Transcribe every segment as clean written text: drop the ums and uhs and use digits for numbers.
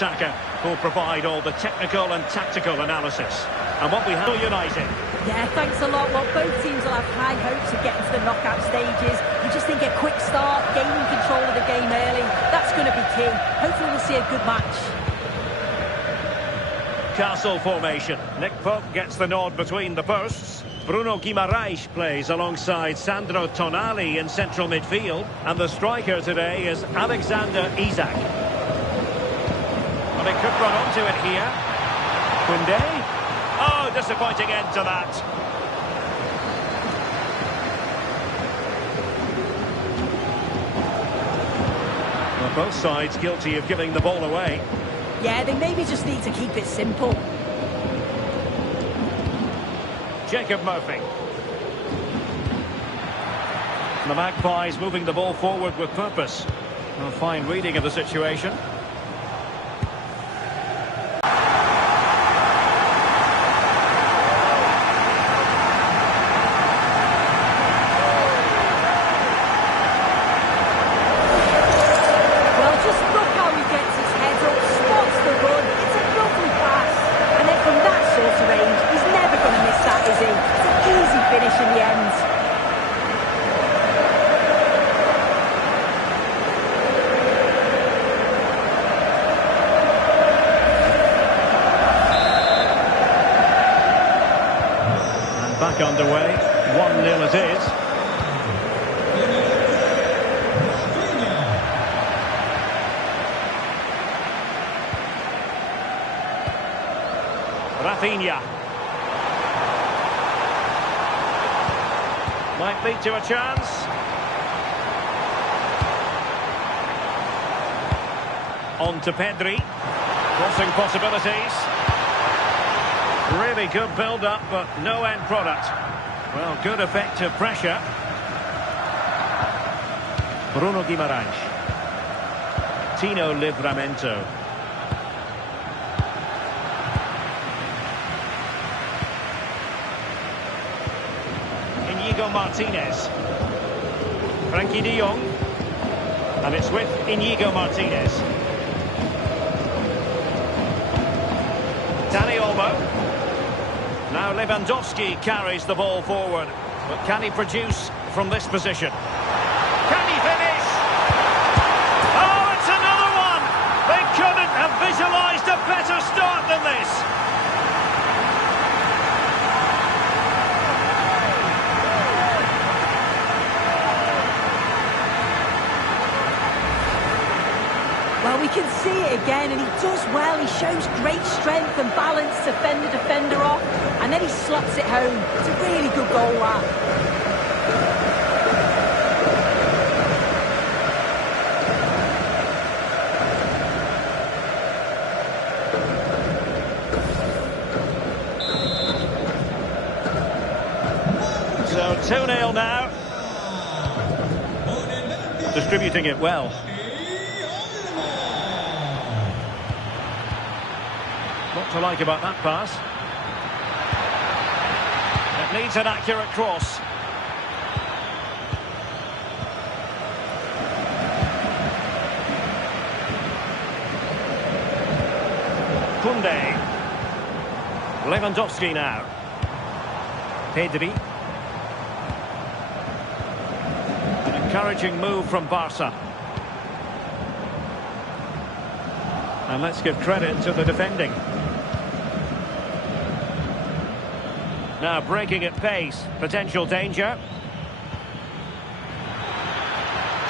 attacker who'll provide all the technical and tactical analysis. And what we have United. Yeah, thanks a lot. Well, both teams will have high hopes of getting to the knockout stages. You just think a quick start, gaining control of the game early, that's going to be key. Hopefully we'll see a good match. Castle formation. Nick Pope gets the nod between the posts. Bruno Guimaraes plays alongside Sandro Tonali in central midfield. And the striker today is Alexander Isak. Well, they could run onto it here. Koundé. Oh, disappointing end to that. Well, both sides guilty of giving the ball away. Yeah, they maybe just need to keep it simple. Jacob Murphy. The Magpies moving the ball forward with purpose. A fine reading of the situation. Back underway, 1-0 it is. Rafinha. Might lead to a chance. On to Pedri. Crossing possibilities. Really good build-up, but no end product. Well, good effective pressure. Bruno Guimaraes. Tino Livramento. Inigo Martinez. Frankie de Jong. And it's with Inigo Martinez. Dani Olmo. Now Lewandowski carries the ball forward. But can he produce from this position? Can he finish? Oh, it's another one! They couldn't have visualised a better start than this. Well, we can see it again, and he does well. He shows great strength and balance to fend the defender off, and then he slots it home. It's a really good goal, that. So 2-0 now. Distributing it well. What to like about that pass? It needs an accurate cross. Koundé. Lewandowski now. Pedri. An encouraging move from Barca. And let's give credit to the defending. Now breaking at pace, potential danger.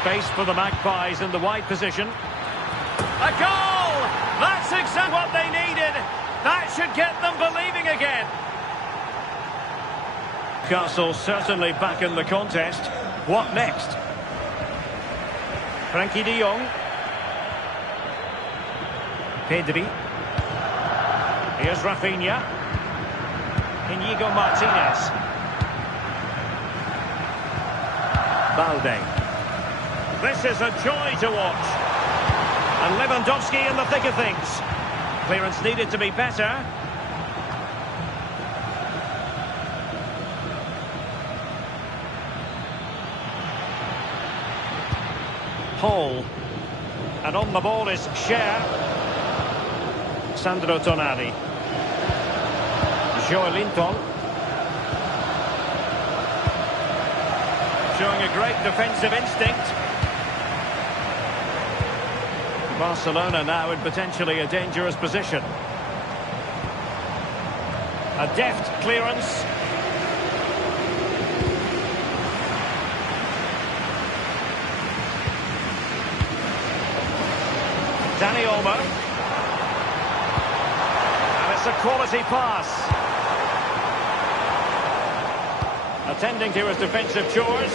Space for the Magpies in the wide position. A goal! That's exactly what they needed. That should get them believing again. Newcastle certainly back in the contest. What next? Frankie de Jong. Pedri. Here's Rafinha. Inigo Martinez. Balde. This is a joy to watch. And Lewandowski in the thick of things. Clearance needed to be better. Hall. And on the ball is Cher. Sandro Tonali. Joelinton. Showing a great defensive instinct. Barcelona now in potentially a dangerous position. A deft clearance. Dani Olmo. And it's a quality pass. Attending to his defensive chores.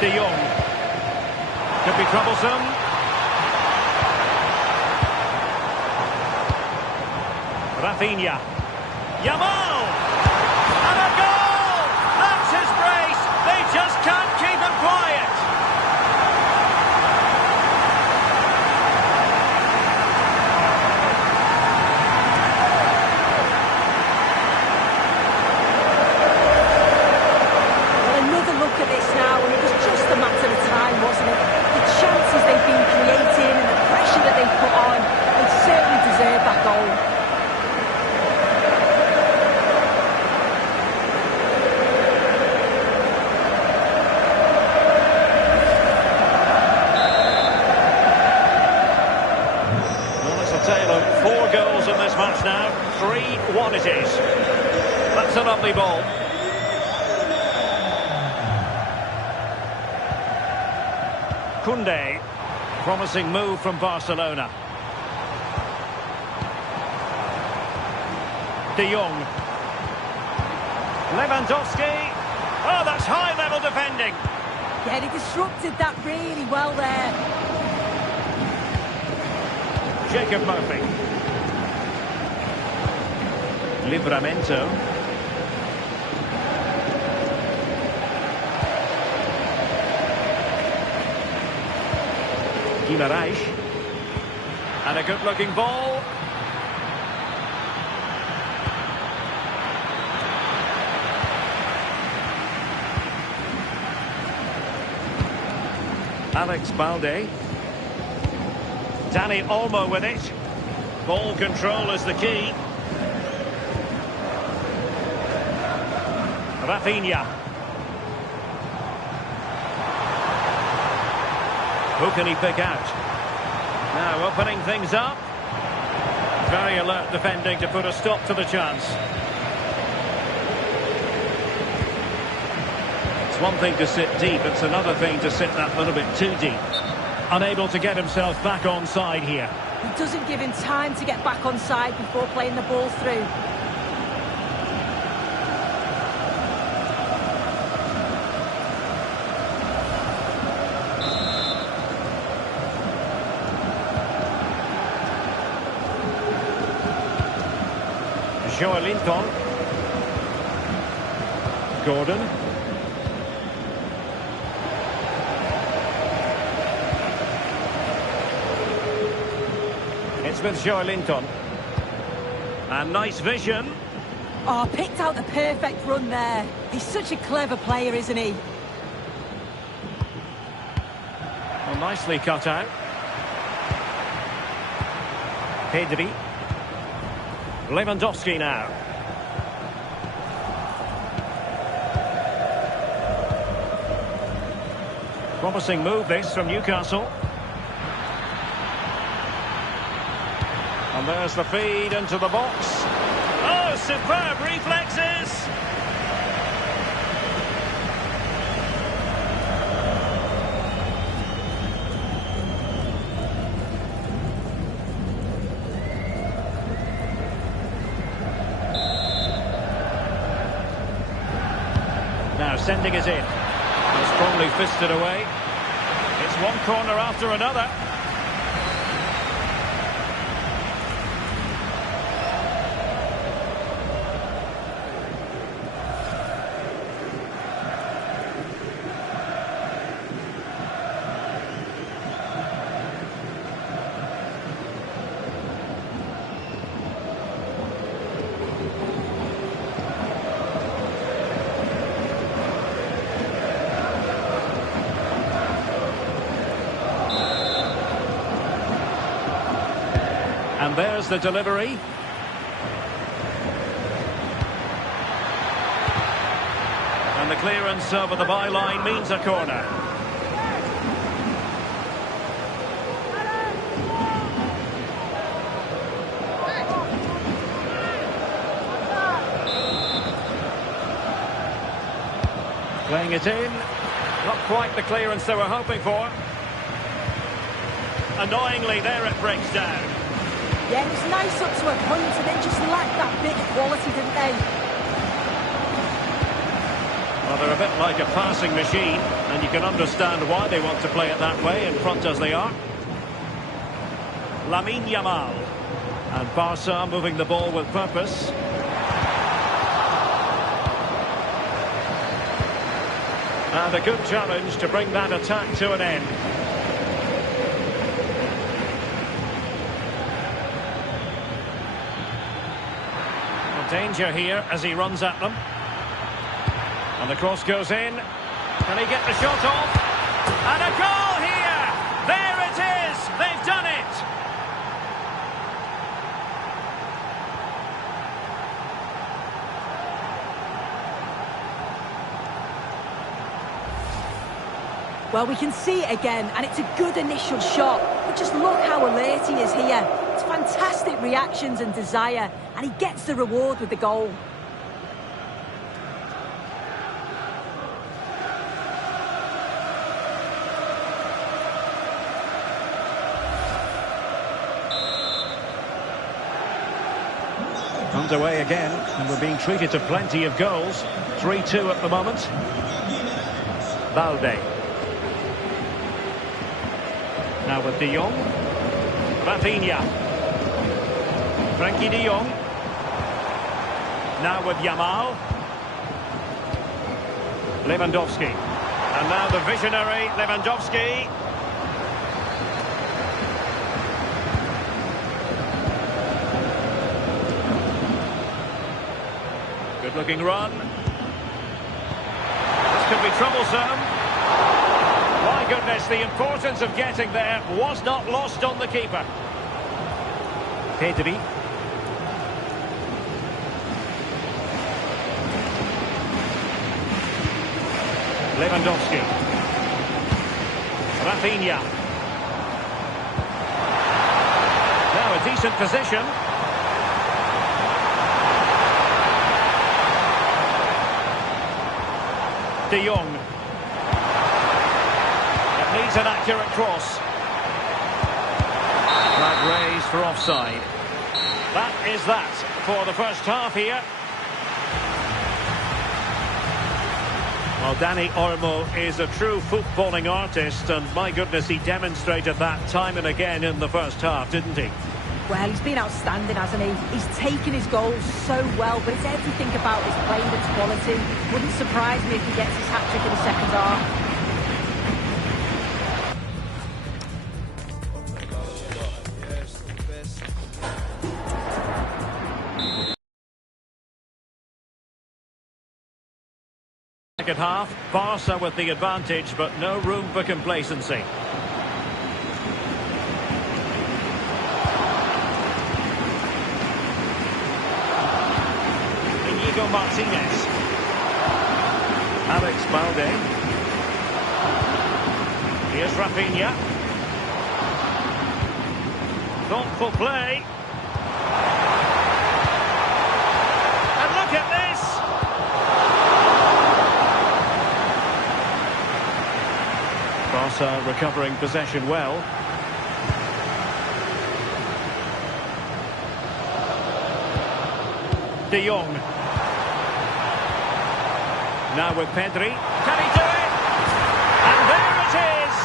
De Jong. Could be troublesome. Rafinha. Yamal! And a goal! That's his brace! They just can't keep him quiet! Well, another look at this now, and it was just a matter of time, wasn't it? The chances they've been creating and the pressure that they've put on, they certainly deserve that goal. Taylor, 4 goals in this match now. 3-1 it is. That's a lovely ball. Koundé. Promising move from Barcelona. De Jong. Lewandowski. Oh, that's high-level defending. Yeah, he disrupted that really well there. Jacob Murphy. Livramento. Guimarães. And a good-looking ball. Alex Balde. Dani Olmo with it. Ball control is the key. Rafinha. Who can he pick out? Now opening things up. Very alert defending to put a stop to the chance. It's one thing to sit deep, it's another thing to sit that little bit too deep. Unable to get himself back on side here. He doesn't give him time to get back on side before playing the ball through. Joelinton. Gordon. It's with Joelinton. And nice vision. Oh, picked out the perfect run there. He's such a clever player, isn't he? Well, nicely cut out. Pedri. Lewandowski now. Promising move this from Newcastle. And there's the feed into the box. Oh, superb reflexes! Now sending it in. Strongly fisted away. It's one corner after another. And there's the delivery. And the clearance over the byline means a corner. Playing it in. Not quite the clearance they were hoping for. Annoyingly, there it breaks down. Yeah, it was nice up to a point and then just lacked that bit of quality, didn't they? Well, they're a bit like a passing machine, and you can understand why they want to play it that way, in front as they are. Lamine Yamal. And Barca moving the ball with purpose. And a good challenge to bring that attack to an end. Well, danger here as he runs at them. And the cross goes in. Can he get the shot off? And a goal here! There it is! They've done it! Well, we can see it again, and it's a good initial shot. But just look how alert he is here. It's fantastic reactions and desire, and he gets the reward with the goal. Underway again, and we're being treated to plenty of goals. 3-2 at the moment. Balde. Now with De Jong. Rafinha. Frankie De Jong. Now with Yamal. Lewandowski. And now the visionary Lewandowski. Good looking run. This could be troublesome. My goodness, the importance of getting there was not lost on the keeper. Pedri. Lewandowski. Rafinha. Now a decent position. De Jong. It needs an accurate cross. Flag raised for offside. That is that for the first half here. Well, Dani Olmo is a true footballing artist, and my goodness, he demonstrated that time and again in the first half, didn't he? Well, he's been outstanding, hasn't he? He's taken his goals so well, but it's everything about his play that's quality. Wouldn't surprise me if he gets his hat-trick in the second half. Second half, Barca with the advantage, but no room for complacency. Martinez. Alex Balde. Here's Rafinha. Thoughtful play. And look at this! Barca recovering possession well. De Jong. Now with Pedri. Can he do it? And there it is!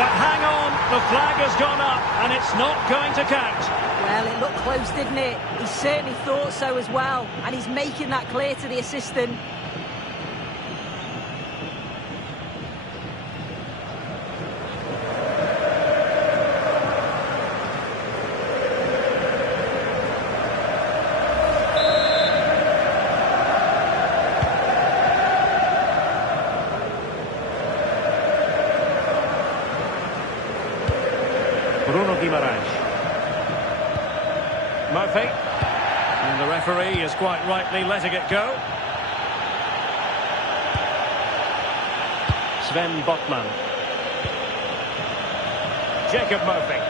But hang on, the flag has gone up and it's not going to count. Well, it looked close, didn't it? He certainly thought so as well. And he's making that clear to the assistant. Murphy. And the referee is quite rightly letting it go. Sven Botman. Jacob Murphy.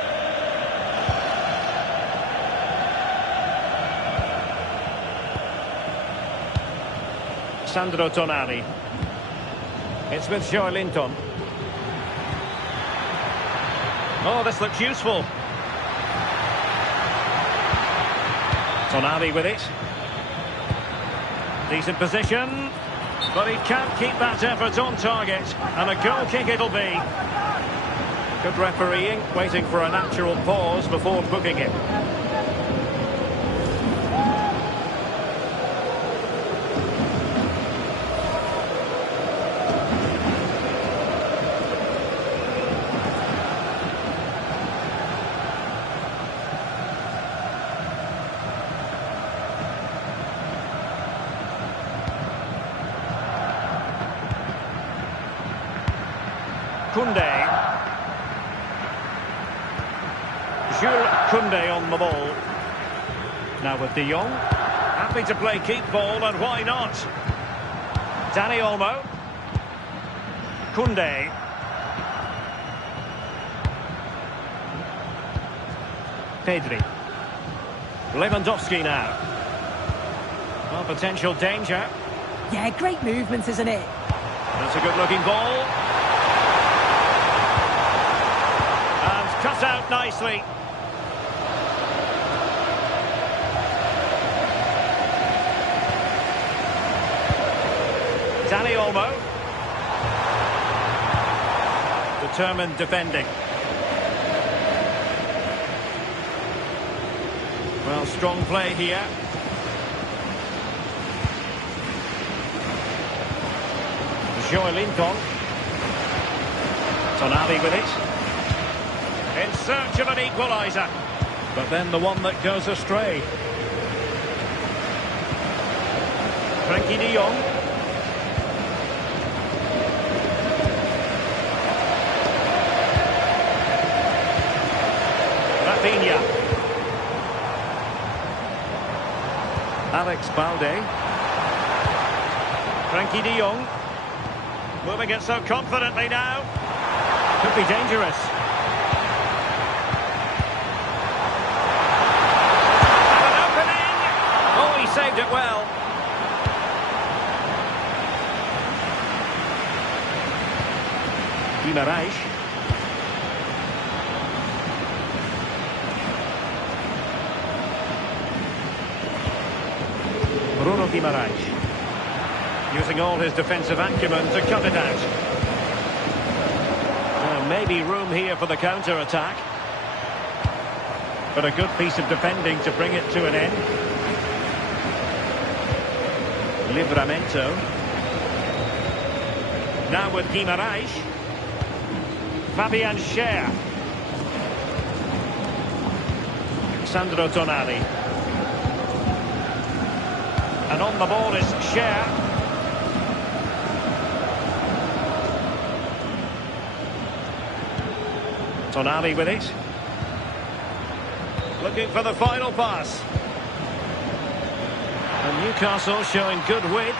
Sandro Tonali. It's with Joelinton. Oh, this looks useful. Tonali with it. Decent position. But he can't keep that effort on target. And a goal kick it'll be. Good refereeing, waiting for a natural pause before booking it. Koundé. Jules Koundé on the ball. Now with De Jong. Happy to play keep ball, and why not? Dani Olmo. Koundé. Pedri. Lewandowski now. Well, potential danger. Yeah, great movement, isn't it? That's a good-looking ball. Cut out nicely. Dani Olmo. Determined defending. Well, strong play here. Joelinton. Tonali with it. In search of an equaliser. But then the one that goes astray. Frenkie de Jong. Rafinha. Alex Balde. Frenkie de Jong. Moving it so confidently now. Could be dangerous. Saved it well. Guimaraes. Bruno Guimaraes. Using all his defensive acumen to cut it out. Maybe room here for the counter-attack. But a good piece of defending to bring it to an end. Livramento. Now with Guimaraes. Fabian Schär. Sandro Tonali. And on the ball is Schär. Tonali with it. Looking for the final pass. And Newcastle showing good width.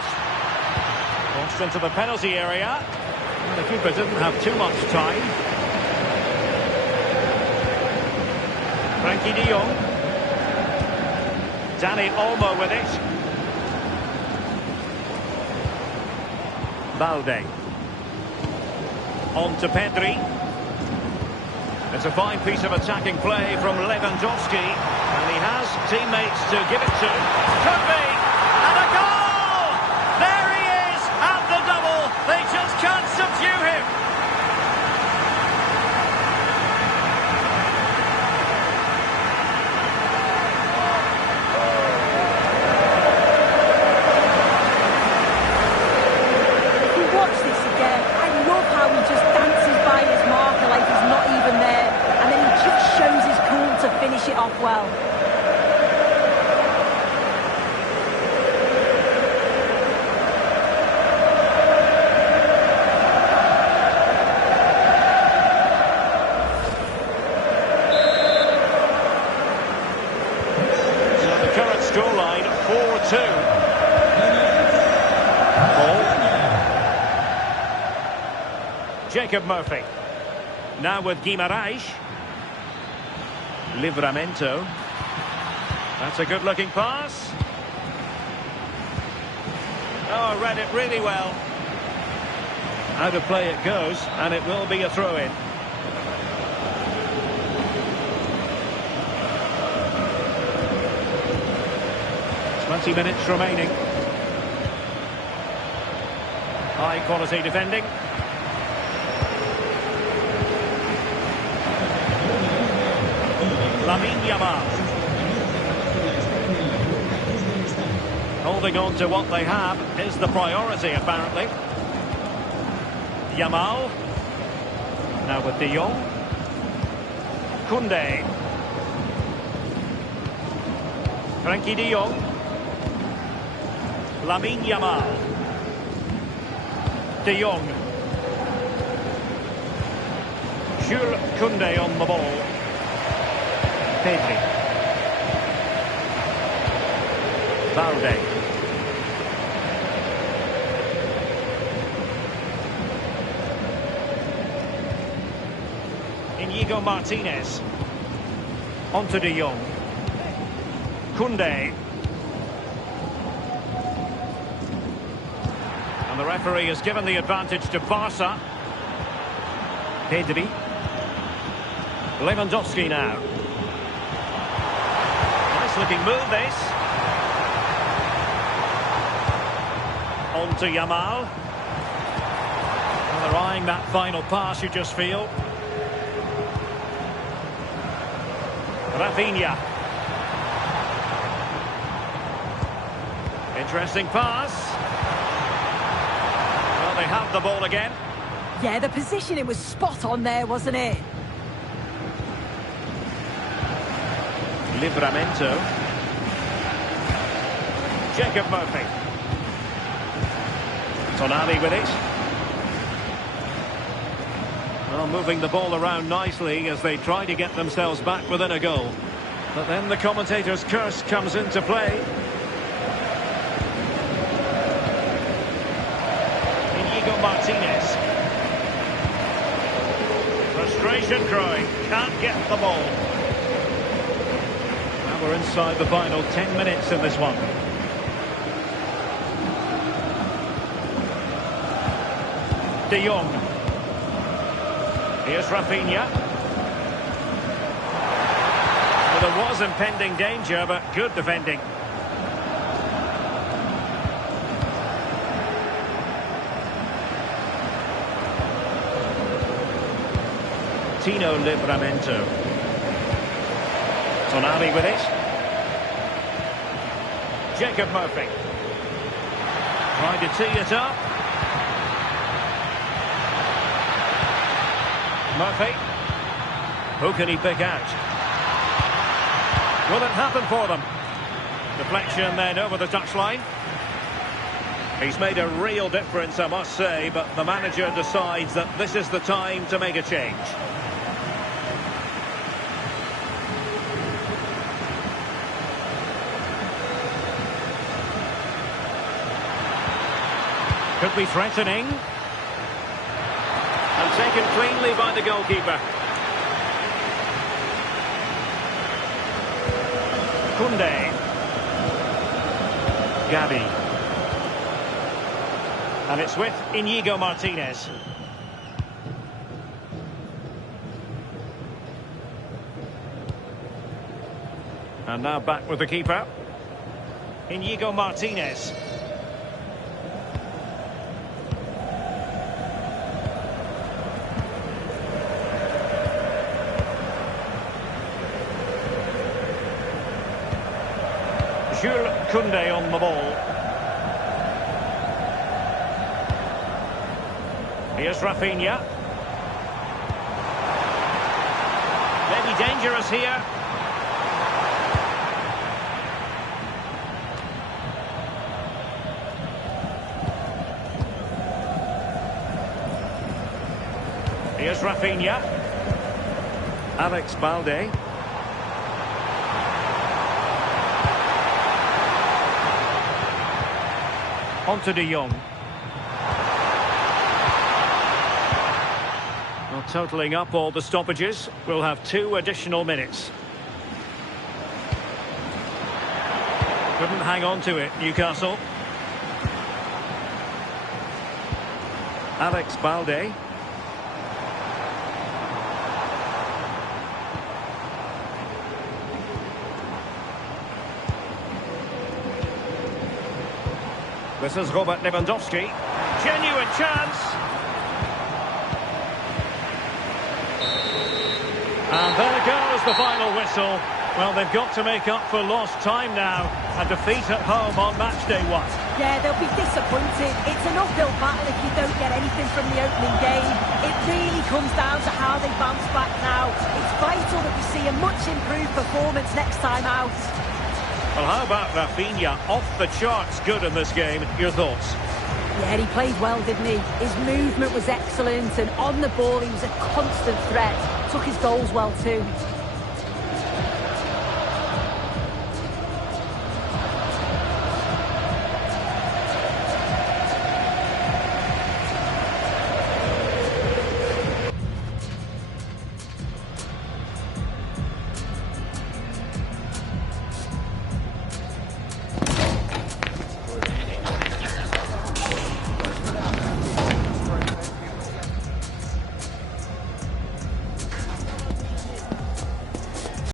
Launched into the penalty area. And the keeper didn't have too much time. Frenkie de Jong. Dani Olmo with it. Balde. On to Pedri. It's a fine piece of attacking play from Lewandowski. And he has teammates to give it to. Could be! And a goal! There he is at the double. They just can't subdue him. If you watch this again, I love how he just dances by his marker like he's not even there. And then he just shows his cool to finish it off well. Jacob Murphy. Now with Guimaraes. Livramento. That's a good-looking pass. Oh, read it really well. Out of play it goes, and it will be a throw-in. Twenty minutes remaining. High-quality defending. Lamine Yamal. Holding on to what they have is the priority, apparently. Yamal. Now with De Jong. Koundé. Frenkie De Jong. Lamine Yamal. De Jong. Jules Koundé on the ball. Pedri. Balde. Inigo Martinez. Onto De Jong. Koundé. And the referee has given the advantage to Barca. Pedri. Lewandowski now. Nice looking move this. On to Yamal. And they're eyeing that final pass, you just feel. Rafinha. Interesting pass. Well, they have the ball again. Yeah, the positioning was spot on there, wasn't it? Livramento. Jacob Murphy. Tonali with it. Well, moving the ball around nicely as they try to get themselves back within a goal. But then the commentator's curse comes into play. Inigo Martinez. Frustration growing. Can't get the ball. Now we're inside the final 10 minutes in this one. De Jong. Here's Rafinha. Well, there was impending danger, but good defending. Tino Livramento. Tonali with it. Jacob Murphy. Trying to tee it up. Murphy. Who can he pick out? Will it happen for them? Deflection then over the touchline. He's made a real difference, I must say, but the manager decides that this is the time to make a change. Could be threatening. And taken cleanly by the goalkeeper. Koundé. Gavi. And it's with Inigo Martinez. And now back with the keeper. Inigo Martinez. Jules Koundé on the ball. Here's Rafinha. Maybe dangerous here. Here's Rafinha. Alex Balde. On to De Jong. Totalling up all the stoppages, we'll have 2 additional minutes. Couldn't hang on to it, Newcastle. Alex Balde. This is Robert Lewandowski. Genuine chance. And there goes the final whistle. Well, they've got to make up for lost time now. A defeat at home on match day 1. Yeah, they'll be disappointed. It's an uphill battle if you don't get anything from the opening game. It really comes down to how they bounce back now. It's vital that we see a much improved performance next time out. Well, how about Rafinha? Off the charts good in this game. Your thoughts? Yeah, he played well, didn't he? His movement was excellent, and on the ball he was a constant threat. Took his goals well too.